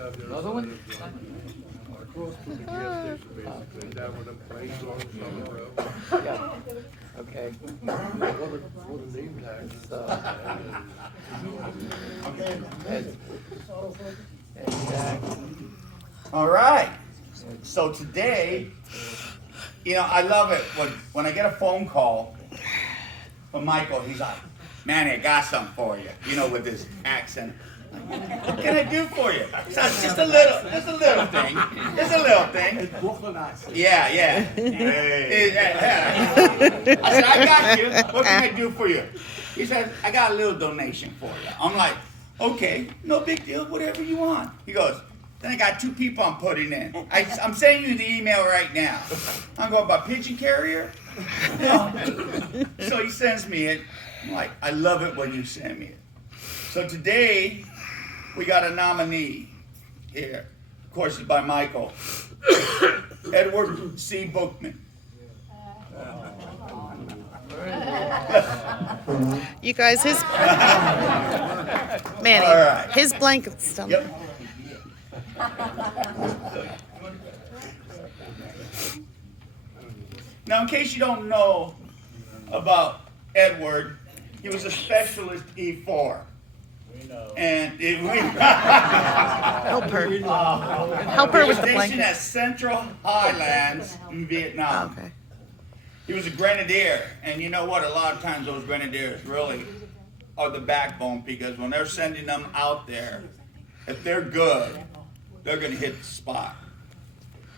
Another one? Across from the gas station, basically, down where the planes are on Summer Road. Yeah. Okay. What a name tag. All right. So today, you know, I love it when I get a phone call from Michael. He's like, "Manny, I got something for you." You know, with his accent. What can I do for you? So it's just a little thing. Just a little thing. Yeah. I said, "I got you. What can I do for you?" He said, "I got a little donation for you." I'm like, "Okay, no big deal. Whatever you want." He goes, "Then I got 2 people I'm putting in. I'm sending you the email right now." I'm going, "By pigeon carrier?" No. So he sends me it. I'm like, "I love it when you send me it." So today, we got a nominee here. Of course, it's by Michael. Edward C. Bookman. You guys, Manny, All right. his blanket's still. Yep. Now, in case you don't know about Edward, he was a specialist E4. And Help her. Help her he was with the stationed blanket. at Central Highlands in Vietnam. Okay. He was a grenadier, and you know what? A lot of times those grenadiers really are the backbone, because when they're sending them out there, if they're good, they're going to hit the spot.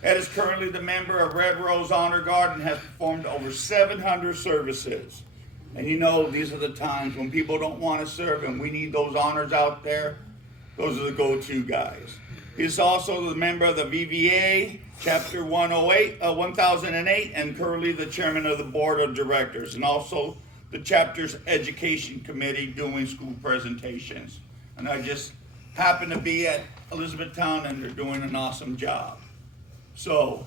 Ed is currently the member of Red Rose Honor Guard and has performed over 700 services. And you know, these are the times when people don't want to serve, and we need those honors out there. Those are the go-to guys. He's also the member of the VVA, Chapter 1008, and currently the chairman of the board of directors, and also the chapter's education committee doing school presentations. And I just happen to be at Elizabethtown, and they're doing an awesome job. So,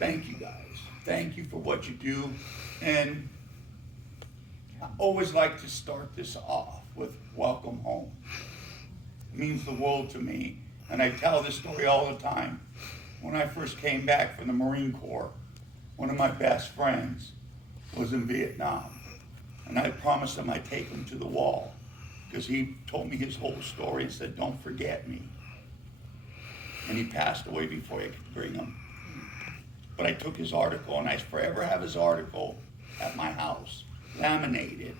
thank you guys. Thank you for what you do. And I always like to start this off with welcome home. It means the world to me. And I tell this story all the time. When I first came back from the Marine Corps, one of my best friends was in Vietnam. And I promised him I'd take him to the wall, because he told me his whole story and said, "Don't forget me." And he passed away before I could bring him. But I took his article, and I forever have his article at my house, laminated.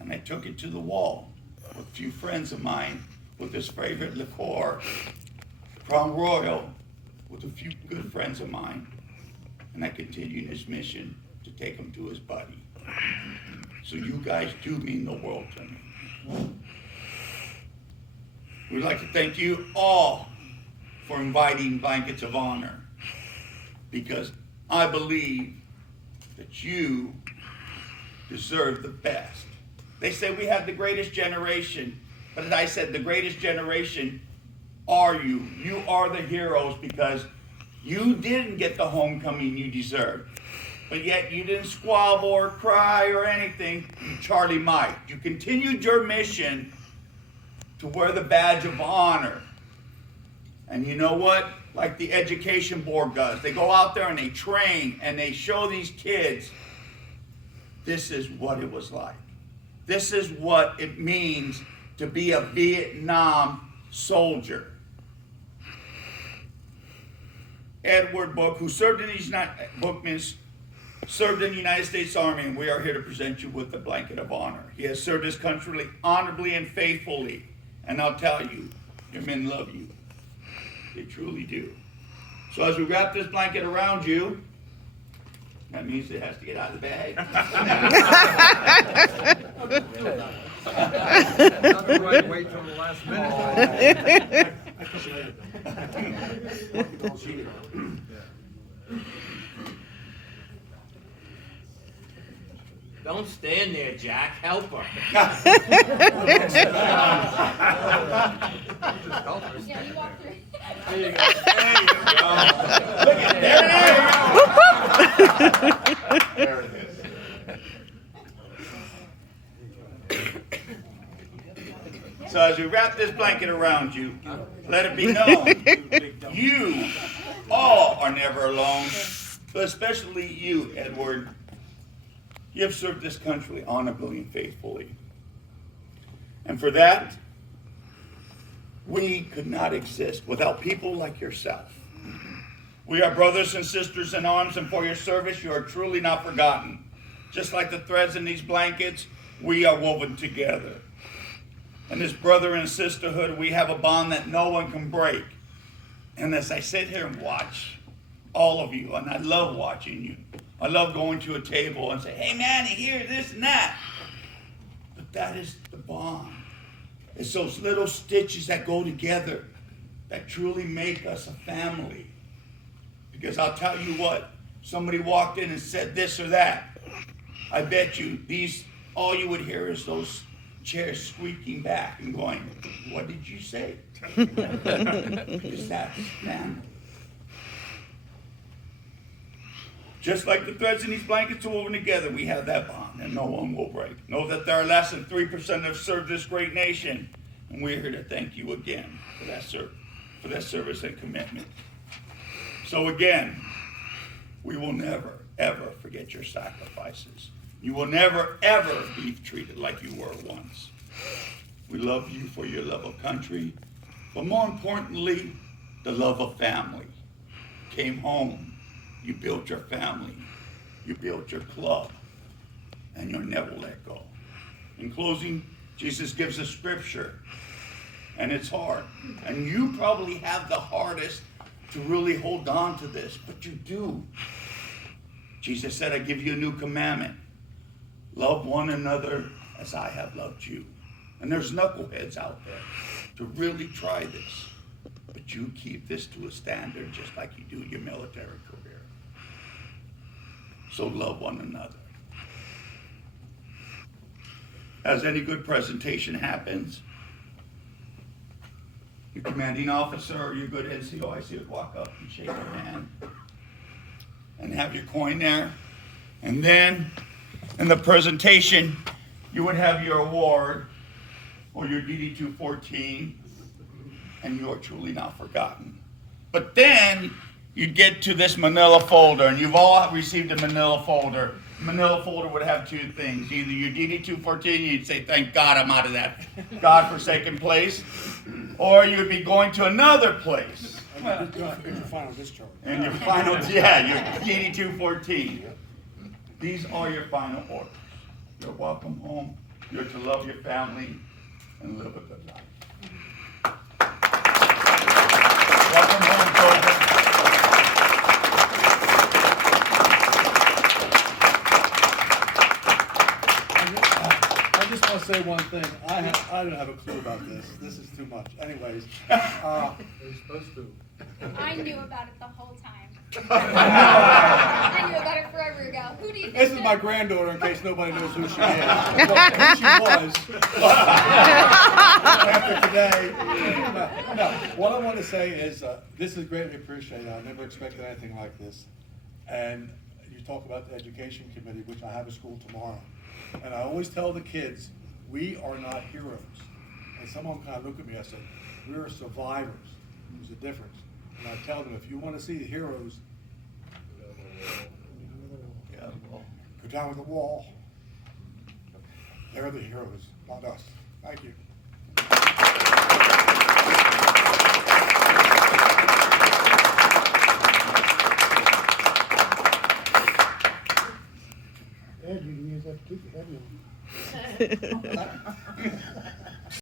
And I took it to the wall with a few friends of mine with his favorite liqueur, Crown Royal, with a few good friends of mine. And I continued his mission to take him to his buddy. So you guys do mean the world to me. We'd like to thank you all for inviting Blankets of Honor, because I believe that you deserve the best. They say we have the greatest generation, but as I said, the greatest generation are you. You are the heroes, because you didn't get the homecoming you deserved. But yet you didn't squabble or cry or anything. You Charlie Mike. You continued your mission to wear the badge of honor. And you know what? Like the education board does. They go out there and they train and they show these kids, this is what it was like. This is what it means to be a Vietnam soldier. Edward Book, who served in the Bookman, served in the United States Army, and we are here to present you with the blanket of honor. He has served his country honorably and faithfully, and I'll tell you, your men love you. They truly do. So as we wrap this blanket around you, that means it has to get out of the bag. Not right, wait till the last minute. Don't stand there, Jack. Help her. Yeah, you walk through. There you go. Look at there. There it is. So as we wrap this blanket around you, let it be known, you all are never alone, but especially you, Edward. You have served this country honorably and faithfully. And for that, we could not exist without people like yourself. We are brothers and sisters in arms, and for your service, you are truly not forgotten. Just like the threads in these blankets, we are woven together. And this brother and sisterhood, we have a bond that no one can break. And as I sit here and watch all of you, and I love watching you, I love going to a table and say, hey man, here, this and that. But that is the bond. It's those little stitches that go together that truly make us a family. Because I'll tell you what, somebody walked in and said this or that. I bet you all you would hear is those chairs squeaking back and going, what did you say? Because that's family. Just like the threads in these blankets are woven together, we have that bond and no one will break. Know that there are less than 3% that have served this great nation. And we're here to thank you again for that service and commitment. So again, we will never, ever forget your sacrifices. You will never, ever be treated like you were once. We love you for your love of country, but more importantly, the love of family. Came home, you built your family, you built your club, and you'll never let go. In closing, Jesus gives us scripture, and it's hard. And you probably have the hardest to really hold on to this, but you do. Jesus said, I give you a new commandment. Love one another as I have loved you. And there's knuckleheads out there to really try this. But you keep this to a standard just like you do your military career. So love one another. As any good presentation happens, your commanding officer or your good NCOIC would walk up and shake your hand and have your coin there. And then in the presentation, you would have your award or your DD-214, and you are truly not forgotten. But then you'd get to this manila folder, and you've all received a manila folder. Manila folder would have two things. Either your DD-214, you'd say, thank God I'm out of that God-forsaken place, or you'd be going to another place. And your final discharge. And your final, yeah, your DD-214. These are your final orders. You're welcome home. You're to love your family and live a good life. Welcome home, children. I just want to say one thing. I don't have a clue about this. This is too much. Anyways, you're supposed to. I knew about it the whole time. I knew about it forever ago. Who do you think? This is my granddaughter, in case nobody knows who she is. Well, who she was after today. No, what I want to say is this is greatly appreciated. I never expected anything like this. And you talk about the education committee, which I have a school tomorrow. And I always tell the kids, we are not heroes. And some of them kind of look at me, I said, we're survivors. There's a difference. And I tell them, if you want to see the heroes, go down with the wall. They're the heroes, not us. Thank you. Ed, you can use that to keep your head warm.